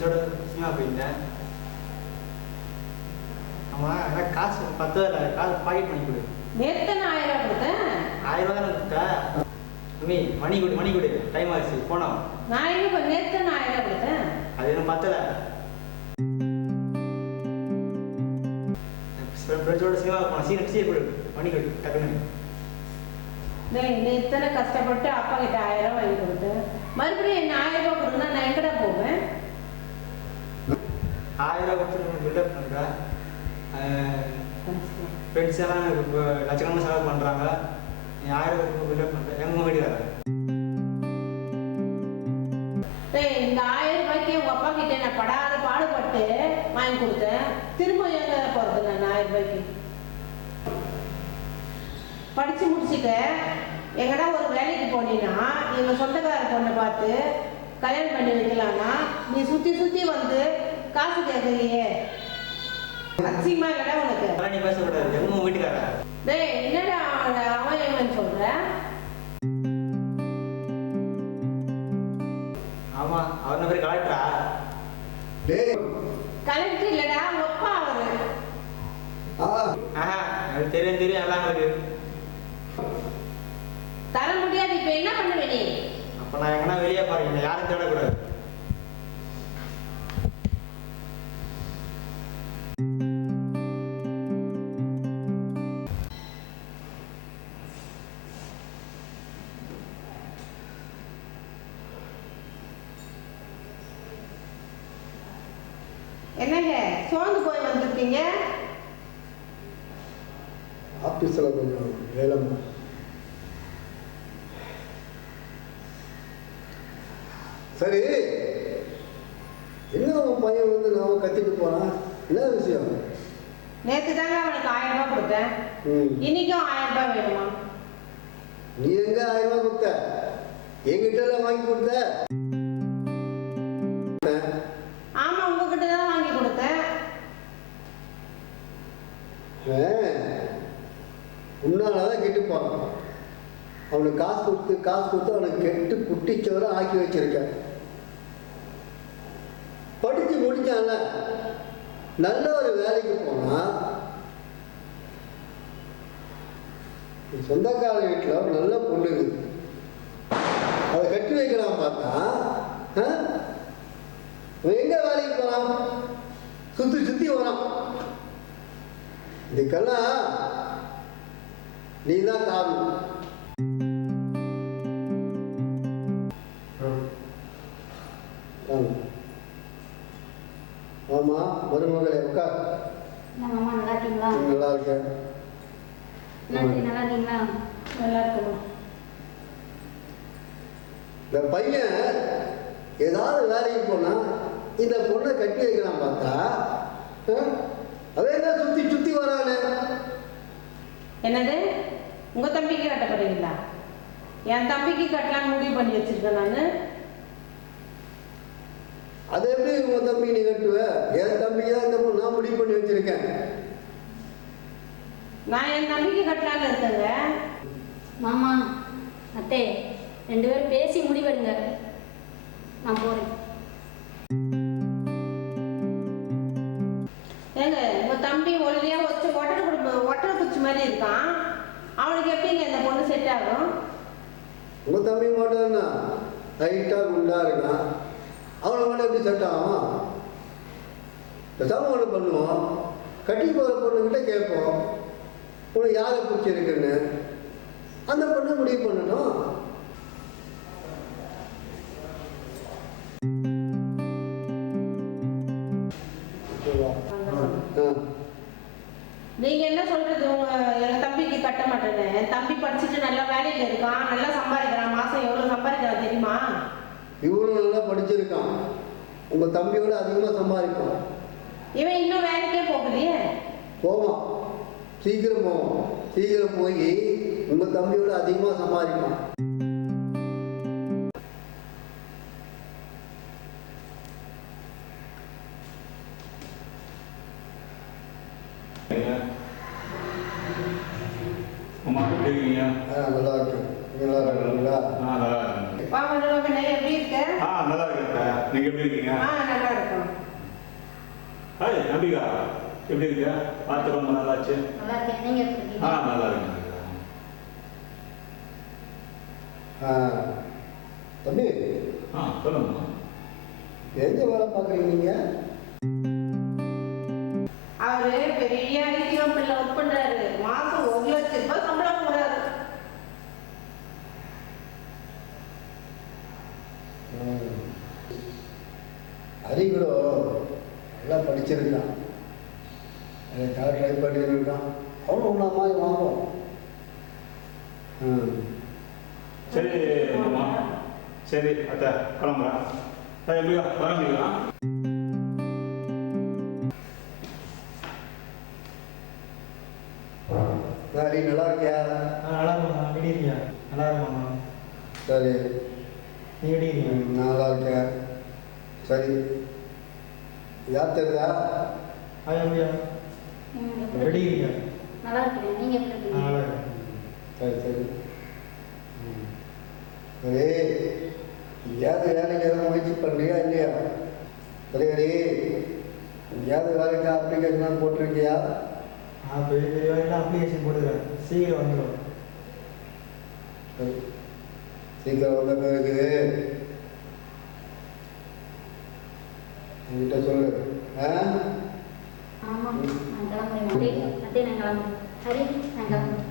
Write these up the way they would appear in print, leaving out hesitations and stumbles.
ஃப்ரெண்ட்ஸோட சினிமா போயிருந்தேன். ஆமாம், எனக்கு காசு 10 இல்லை, காசு பாக்கெட் மணி கொடு. நேற்று நான் 1000 ரூபா கொடுத்தேன். 1000 ரூபா தானே கொடுத்தேன். மணி கொடு, டைம் ஆச்சு போனோம். நான் எங்கே நேற்று நான் 1000 ரூபா கொடுத்தேன். அது என்ன பத்தலை. ஃப்ரெண்ட்ஸோட சினிமா போனோம். சீக்கிரம் கொடு, மணி கொடு டக்குன்னு. நேற்று கஷ்டப்பட்டு அப்பா கிட்ட 1000 ரூபா வாங்கி கொடுத்தேன். மறுபடியும் என்ன 1000 ரூபா கொடுத்தா நான் எங்கடா போவேன்? 1000 ரூபா கொடுத்து பில்டப் பண்ணுறேன். ஃப்ரெண்ட்ஸ் எல்லாம் லட்சக்கணக்கான செலவு பண்ணுறாங்க. நீ 1000 ரூபா பில்டப் பண்ணுறேன். எங்கள் வீட்டுக்கார இந்த 1000 ரூபாய்க்கு உங்கள் அப்பா கிட்ட நான் படாத பாடுபட்டு வாங்கி கொடுத்தேன். திரும்ப எங்க போகிறது நான் 1000 ரூபாய்க்கு? படித்து முடிச்சுட்டு எங்கடா ஒரு வேலைக்கு போனீங்கன்னா எங்கள் சொந்தக்கார பொண்ணை பார்த்து கல்யாணம் பண்ணி வைக்கலான்னா நீ சுற்றி வந்து காசு கேட்குறியே, அசிங்கமா இல்லடா உனக்கு? நீ பேசக்கூடாது. எங்கள் வீட்டுக்கார என்னடா அவன் எங்கன்னு சொல்ற? ஆமா, அவர் பேர் கலெக்டரா? கலெக்டர் இல்லடா, ஒப்பா அவரு. எனக்கு தெரியும் எல்லாம் இருக்கு. தர முடியாது. இப்ப என்ன பண்ணுவ நீ? அப்ப நான் எங்கன்னா வெளியே பாருங்க, யாரும் தேடக்கூடாது. என்னங்க சோர்ந்து போய் வந்திருக்கீங்க? ஆஃபீஸில் கொஞ்சம் வேலை. சரி, என்ன அவன் பையன் வந்து நான் கத்திட்டு போறான்? என்ன விஷயம்? நேற்று தாங்க அவனுக்கு 1000 ரூபாய் கொடுத்தேன். இன்னைக்கும் 1000 ரூபாய் வேணுமா? நீ எங்க 1000 ரூபாய் கொடுத்த? என்கிட்ட எல்லாம் வாங்கி கொடுத்த? ஆமா, உங்ககிட்ட தான் வாங்கி கொடுத்தேன். உன்னாலதான் கெட்டு போறான். அவனுக்கு காசு கொடுத்து அவனுக்கு கெட்டு குட்டிச்சவரை ஆக்கி வச்சிருக்கேன். படிச்சு முடிச்சான்ல, நல்ல ஒரு வேலைக்கு போனா சொந்தக்கார வீட்டில் ஒரு நல்ல பொண்ணு இருக்குது, அதை கட்டி வைக்கலாம் பார்த்தா எங்க வேலைக்கு போறான்? சுத்தி வரான். இதுக்கெல்லாம் நீ தான் காரணம். ஆமா, மருமகளே உட்கார். மாமா நல்லா இருக்கீங்களா? நல்லா இருக்கேன். நல்லா இருக்கீங்களா? நல்லா இருக்கணும். இந்த பையன் ஏதாவது வேலைக்கு போனா இந்த பொண்ணை கட்டி வைக்கலாம் பார்த்தா அவன் தான் சுத்தி வரானே. என்னது? உங்க தம்பிக்கு கட்ட போறீங்களா? என் தம்பிக்கு கட்டலான்னு முடிவு பண்ணி வச்சிருக்கேன் நானு. அது எப்படி உங்க தம்பி நீ கட்டுவ? என் தம்பிக்கு தான் இந்த பொண்ணு நான் முடிவு பண்ணி வச்சிருக்கேன். நான் என் தம்பிக்கு கட்டலான்னு இருக்கேங்க. மாமா அத்தை 2 பேரும் பேசி முடிவெடுங்க. நான் போறேன். ஏங்க, உங்க தம்பி ஒல்லியா ஒட்டரை குச்சி மாதிரி இருக்கான். அவனுக்கு எப்படிங்க இந்த பொண்ணு செட் ஆகும்? உங்க தம்பி மட்டும் லைட்டா குண்டா இருக்கான், அவனை மட்டும் எப்படி செட் ஆகும்? பேசாம ஒன்று பண்ணுவோம், கட்டி போகிற பொண்ணுக்கிட்ட கேட்போம் உனக்கு யாரை பிடிச்சிருக்குன்னு. அந்த பொண்ணு முடிவு பண்ணணும். நீங்க என்ன சொல்றது? எங்க தம்பிக்கு கட்ட மாட்டேன்னு. என் தம்பி படிச்சுட்டு நல்லா வேலையில இருக்கான், நல்லா சம்பாதிக்கிறான். மாசம் எவ்வளவு சம்பாதிக்கிறான் தெரியுமா? இவனும் நல்லா படிச்சிருக்கான், உங்க தம்பியோட அதிகமா சம்பாதிப்பான். இவன் இன்னும் வேலைக்கே போகலையே. போவான், சீக்கிரம் போவான். சீக்கிரம் போய் உங்க தம்பியோட அதிகமா சம்பாதிப்பான். அம்மா எப்படி இருக்கீங்க? நல்லா இருக்கு. நல்லா இருக்கீங்களா? நல்லா இருக்கேன். எப்படி இருக்க? நல்லா இருக்கேன். நீங்க எப்படி இருக்கீங்க? நல்லா இருக்கும். அம்பிகா எப்படி இருக்க? பார்த்து ரொம்ப நல்லாச்சு. நல்லா இருக்கேன். நீங்கள் எப்படி இருக்கீங்க? நல்லா இருக்கேன். தம்பி சொல்லுங்கம்மா. எந்த வேலை பார்க்குறீங்க நீங்கள்? அவரு பெரிய ஐடி கம்பெனியில் ஒர்க் பண்றாரு. மாசம் 1,00,000 ரூபாய் சம்பளம் போறாரு. ஹரி கூட நல்லா படிச்சிருக்கான், அதுக்காக ட்ரை பண்ணியிருக்கான். அவனும் ஒன்றா மாதிரி வாங்குவோம். சரி அம்மா, சரி அத்தை கிளம்புறேன். எப்படியா வர முடியுங்களா? ஹரி நல்லா இருக்கியா? நல்லா இருக்கும்மா. எப்படி இருக்கீங்க? நல்லா இருக்கும்மா. சரி, நீங்கள் எப்படி இருக்கீங்க? நல்லா இருக்கேன். சரி, யார் தெரியுதா? அப்படியா? நீங்கள் எப்படி இருக்கீங்க? நல்லா இருக்கேன். நீங்கள் எப்படி இருக்கீங்க? நல்லா இருக்கேன். சரி சரி. சரி, எங்கேயாவது வேலைக்கு எதாவது முயற்சி பண்ணுறியா இல்லையா? சரி ஹரி, எங்கேயாவது வேலைக்கு அப்ளிகேஷன்லாம் போட்டிருக்கியா? பெரிய பெரிய வேலையெல்லாம் அப்ளிகேஷன் போட்டுக்கிறேன். சீக்கிரம் வந்துடும். சரி, சீக்கிரம் வந்த பிறகு என்கிட்ட சொல்லு. ஆமாம், நான் கிளம்புறேன். அதே நான் கிளம்புறேன். ஹரி, நான் கிளம்புறேன்.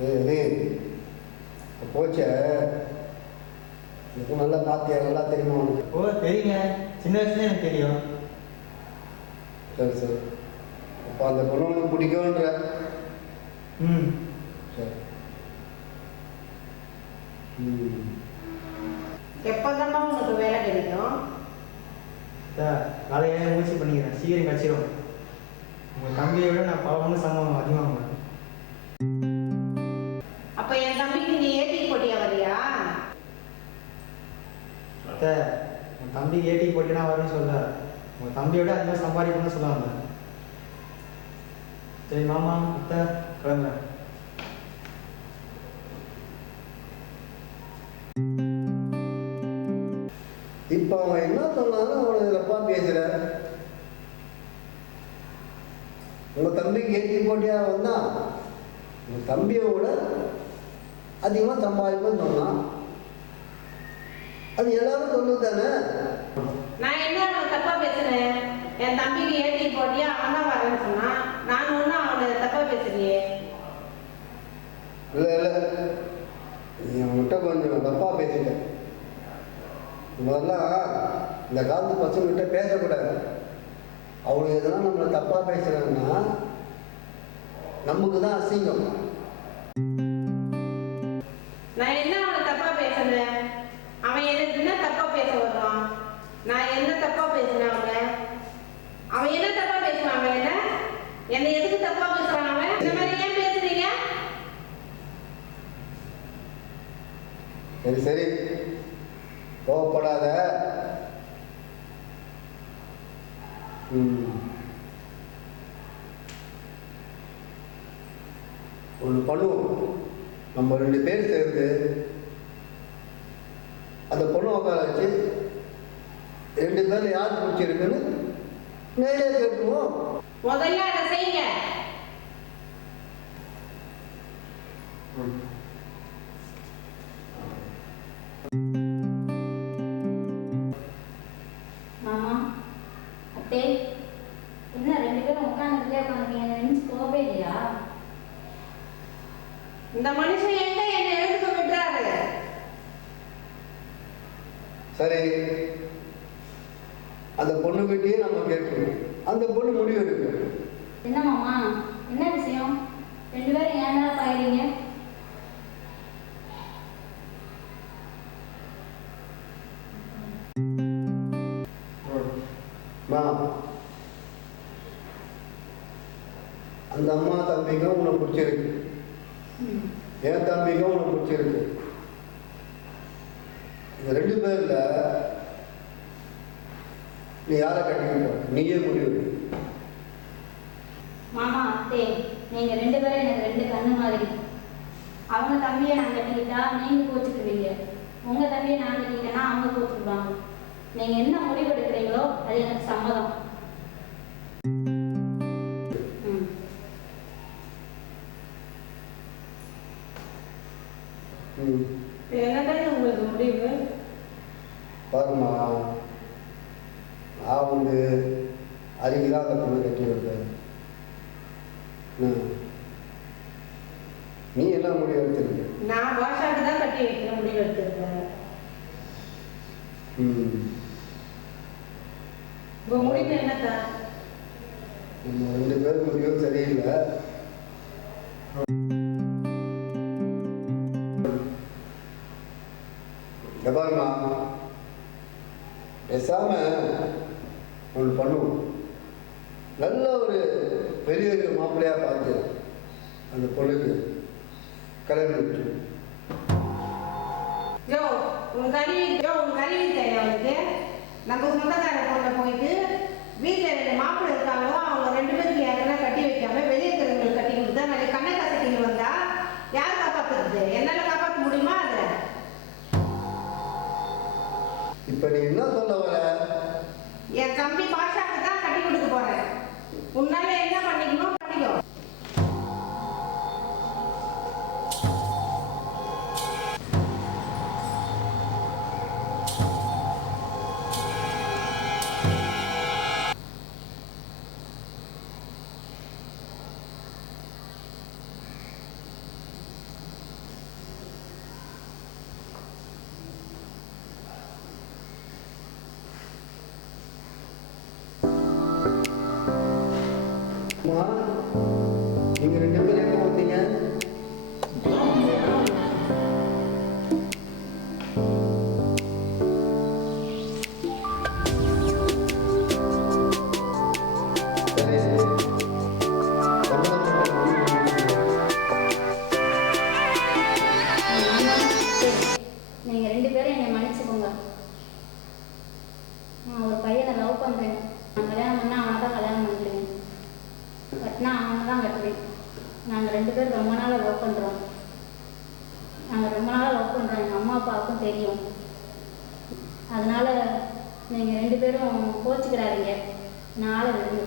ஹரி, போச்ச எனக்கு நல்லா பார்த்தியா? நல்லா தெரியுமா உனக்கு? தெரியுங்க. சின்ன வயசுல எனக்கு தெரியும். சரி சரி. அப்போ அந்த பொண்ணு உனக்கு பிடிக்கும்ன்ற? சரி. எப்போதாம்மா உனக்கு வேலை கிடைக்கும்? காலையில் முயற்சி பண்ணிக்கிறேன். சீக்கிரம் கழிச்சிடும். உங்கள் தம்பியை விட நான் பல மணி சம்பளம் அதிகமாக. அப்ப என் தம்பிக்கு நீ ஏடி போட்டியா வரியா? அத்தை, உன் தம்பிக்கு ஏடி போட்டினா வரும்னு சொல்ல, உங்கள் தம்பியை விட அதிகமாக சம்பாதிக்கணும்னு சொல்லுவாங்க. சரி மாமா, அத்தை கிளம்புறேன். இப்போ அவன் என்ன சொன்னாலும் அவனை தப்பா பேசுற. உங்க தம்பிக்கு ஏற்றி போட்டியா வந்தான், உங்க தம்பியை விட அதிகமாக சம்பாதிப்போன்னு சொன்னான். அது எல்லாரும் சொல்லுது தானே. நான் என்ன அவனை தப்பா பேசுறேன்? என் தம்பிக்கு ஏடி போட்டியா அவன் தான் வரேன்னு சொன்னான். நான் ஒன்றும் அவனை தப்பா பேசுறியே. இல்லை இல்லை, நீ அவன்கிட்ட கொஞ்சம் தப்பா பேசிட்ட. முதல்ல இந்த காலத்து பசங்கள்கிட்ட பேசக்கூடாது. அவங்க எதனா நம்மளை தப்பா பேசுறாங்கன்னா நமக்கு தான் அசிங்கம். நான் என்ன அவனை தப்பா பேசுறேன்? அவன் எனக்கு என்ன தப்பா பேச வருவான்? நான் என்ன தப்பா பேசினேன்? அவன் என்ன தப்பா பேசுவான்? அவன் என்னை எதுக்கு தப்பா பேசுறான்? அவன் இந்த மாதிரி ஏன் பேசுறீங்க? சரி சரி, கோவப்படாத. ஒன்று பண்ணுவோம், நம்ம 2 பேர் சேர்ந்து அந்த பொண்ணு உட்கார வச்சு 2 பேர்ல யார் பிடிச்சிருக்குன்னு நேரே கேட்டுருவோம். முதல்ல அதை செய்யுங்க. மாமா, அத்தை, என்ன 2 பேரும் உட்காந்துட்டே உட்காந்துருக்கீங்க? நினைச்சு போகவே இல்லையா? இந்த மனுஷன் எங்க என்னை எழுதுக்க விடுறாரு? சரி, அந்த பொண்ணுகிட்டயே நம்ம கேட்கணும், அந்த பொண்ணு முடிவு எடுக்கணும். என்ன மாமா, என்ன விஷயம்? 2 பேரும் ஏன் மேலே பாயிறீங்க? அந்த அம்மா தம்பிக்கும் உனக்கு பிடிச்சிருக்கு, என் தம்பிக்கும் உனக்கு பிடிச்சிருக்கு. இந்த 2 பேர்ல நீ யாரை கட்டிக்கிட்ட? நீயே முடிவு. மாமா, அத்தை, நீங்க 2 பேரும் எனக்கு 2 கண்ணு மாதிரி. அவங்க தம்பியை நான் கட்டிக்கிட்டா நீங்க கோச்சுக்குவீங்க, உங்கள் தம்பியை நான் கட்டிக்கிட்டேன்னா அவங்க கொடுத்துருவாங்க. நீங்கள் என்ன முடிவு எடுக்கிறீங்களோ அது எனக்கு சம்மதம். ம். ம் இப்போ என்னதான் உங்களுக்கு முடிவு? பாருமா, நான் வந்து அதுக்கு தான் அந்த பொண்ணை கட்டி வைப்பேன். நீ என்ன முடிவு எடுத்துருக்க? நான் பாஷாக்கு தான் கட்டி வைக்கிற முடிவு எடுத்திருக்கேன். உங்க முடிவு என்னக்கா? நம்ம 2 பேர் முடிவும் சரியில்லை. பாருமா, பேசாம ஒன்று பண்ணுவோம். நல்ல ஒரு பெரிய மாப்பிள்ளையா பார்த்து அந்த பொண்ணுக்கு கல்யாணம் விட்டு. உன் கருவி தெரியும் அவனுக்கு. நம்ம சொந்தக்கார பொண்ணை போயிட்டு வீட்டில் 2 மாப்பிள்ளை இருக்காங்களோ அவங்க 2 பேருக்கு யாருன்னா கட்டி வைக்காம வெளியே இருக்கிறவங்களுக்கு கட்டி கொடுத்தா நாளைக்கு கண்ணை கசக்கின்னு வந்தா யார் காப்பாற்றுறது? என்னால் காப்பாற்ற முடியுமா? அதை இப்ப நீ என்ன சொல்ல வர? என் தம்பி பாஷாக்கு தான் கட்டி கொடுக்க போறேன். உன்னால என்ன பண்ணிக்கணும் பண்ணிக்கோ. நீங்க 2 பேரும் எப்போ வந்தீங்க? நீங்கள் 2 பேரும் என்னை மன்னிச்சுக்கோங்க. நான் ஒரு பையனை லவ் பண்ணுறேன். நான் கல்யாணம் பண்ணால் அவனை தான் கல்யாணம் பண்ணிக்கிறேன். கட்டினா அவனை தான் கட்டுவேன். நாங்கள் 2 பேரும் ரொம்ப நாளாக லவ் பண்ணுறோம். எங்கள் அம்மா அப்பாவுக்கும் தெரியும். அதனால் நீங்கள் 2 பேரும் கோச்சிக்கிறாதீங்க. நாளை விடுங்க.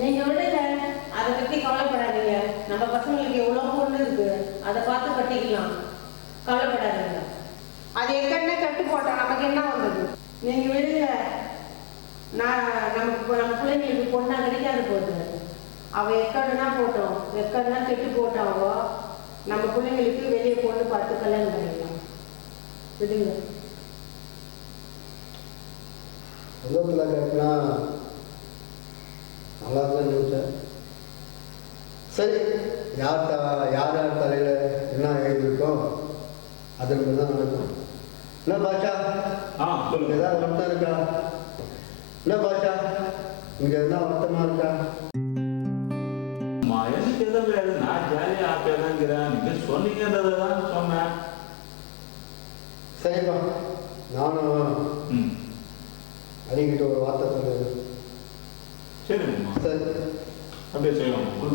நீங்க விடுங்க, அதை பத்தி கவலைப்படாதீங்க. நம்ம பசங்களுக்கு எவ்வளவு பொண்ணு இருக்கு, அதை பார்த்து கட்டிக்கலாம். கவலைப்படாதீங்க. அது எக்கடனே கட்டு போட்டோம், நமக்கு என்ன வந்தது? நீங்க விடுங்க. நம்ம பிள்ளைங்களுக்கு பொண்ணா கிடைக்காது போகுது. அவ எக்கடுனா போட்டோம், எக்கடுனா கெட்டு போட்டாவோ நம்ம பிள்ளைங்களுக்கு வெளியே பொண்ணு பார்த்து கல்யாணம் பண்ணிக்கலாம். விடுங்க. சொந்தத்தில் கட்டினா நல்லா தான் நினைச்சேன். சரி, யார் யார் தலையில் என்ன எழுதியிருக்கோ அதற்கு தான் நடக்கும். என்ன பாஷா, சொல்லுங்க. ஏதாவது வருத்தம் இருக்கா? என்ன பாஷா, இங்கே என்ன வருத்தமாக இருக்கா? எனக்கு எதுவும் கிடையாது. நான் ஜாலியாக ஹாப்பியாக தான் இருக்கிறேன். நீங்கள் சொன்னீங்கன்றதை தான் சொன்னேன். சரிப்பா, நானும் அடிக்கிட்ட ஒரு வார்த்தை சொல்லுது. சரிங்கம்மா, சரி, அப்படியே செய்வோம். ஒரு